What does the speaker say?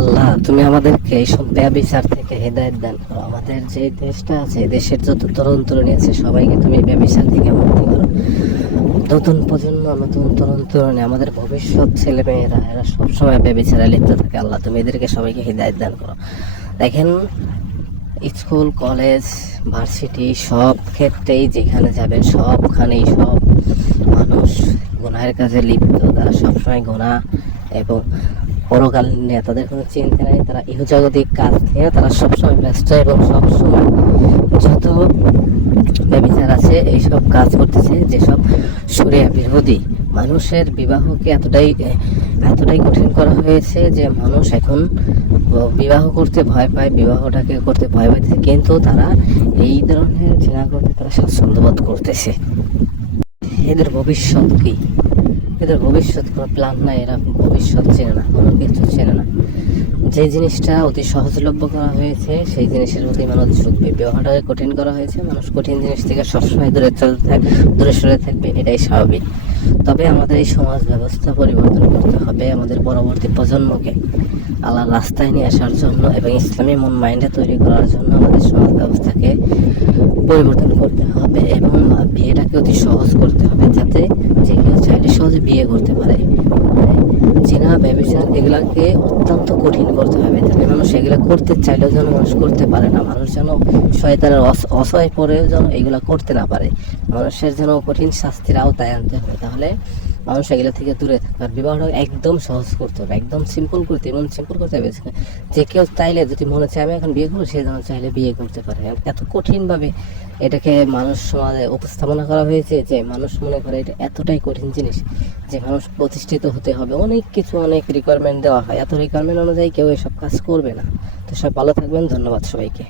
আল্লাহ, তুমি আমাদেরকে এইসব ব্যভিচার থেকে হেদায়েত দান করো। আমাদের যে দেশটা আছে, দেশের যত তরুণ তরুণী আছে সবাইকে তুমি ব্যভিচার থেকে মুক্তি করো। নতুন প্রজন্ম, নতুন তরুণ তরুণী, আমাদের ভবিষ্যৎ ছেলে মেয়েরা এরা সবসময় ব্যভিচারে লিপ্ত থাকে। আল্লাহ, তুমি এদেরকে সবাইকে হেদায়েত দান করো। দেখেন, স্কুল, কলেজ, ভার্সিটি সব ক্ষেত্রেই যেখানে যাবেন সবখানেই সব মানুষ গুনাহের কাজে লিপ্ত। তারা সবসময় গুনাহ এবং পরকাল নিয়ে তাদের কোনো চিন্তা নেই। তারা ইহজগতিক কাজ নিয়ে তারা সবসময় ব্যস্ত এবং সবসময় যত ব্যভিচার আছে এইসব কাজ করতেছে, যেসব শরিয়া বিরোধী। মানুষের বিবাহকে এতটাই কঠিন করা হয়েছে যে মানুষ এখন বিবাহ করতে ভয় পায়, বিবাহটাকে করতে ভয় পাইতেছে, কিন্তু তারা এই ধরনের জিনা করতে তারা স্বাচ্ছন্দ্য বোধ করতেছে। এদের ভবিষ্যৎ কি? এদের ভবিষ্যৎ কোনো প্ল্যান নাই, এরা ভবিষ্যৎ চেনে না, কোনো কিছু চেনে না। যে জিনিসটা অতি সহজলভ্য করা হয়েছে সেই জিনিসের প্রতি মানুষ ঝুঁকবে। বিবাহটাকে কঠিন করা হয়েছে, মানুষ কঠিন জিনিস থেকে সবসময় দূরে সরে থাকবে, এটাই স্বাভাবিক। তবে আমাদের এই সমাজ ব্যবস্থা পরিবর্তন করতে হবে, আমাদের পরবর্তী প্রজন্মকে আল্লাহর রাস্তায় নিয়ে আসার জন্য এবং ইসলামী মন মাইন্ডে তৈরি করার জন্য আমাদের সমাজ ব্যবস্থাকে পরিবর্তন করতে হবে এবং বিয়েটাকে অতি সহজ করতে হবে, যাতে যে কেউ চাইলে সহজে বিয়ে করতে পারে। জিনা, ব্যভিচার এগুলাকে অত্যন্ত কঠিন করতে হবে, যাতে মানুষ এগুলো করতে চাইলেও যেন মানুষ করতে পারে না। মানুষ যেন শয়তানের অসহায় পরেও যেন এগুলা করতে না পারে। মানুষের যেন কঠিন শাস্তির আওতায় আনতে হবে, তাহলে মানুষ এগুলো থেকে দূরে থাকবে। আর বিবাহটা একদম সহজ করতে হবে, একদম সিম্পল করতে হবে। যে কেউ চাইলে, যদি মনে চায় আমি এখন বিয়ে করবো, সে যেন চাইলে বিয়ে করতে পারে। এত কঠিনভাবে এটাকে মানুষ সমাজে উপস্থাপনা করা হয়েছে যে মানুষ মনে করে এটা এতটাই কঠিন জিনিস যে মানুষ প্রতিষ্ঠিত হতে হবে, অনেক কিছু, অনেক রিকোয়ারমেন্ট দেওয়া হয়। এত রিকোয়ারমেন্ট অনুযায়ী কেউ এসব কাজ করবে না। তো সব ভালো থাকবেন, ধন্যবাদ সবাইকে।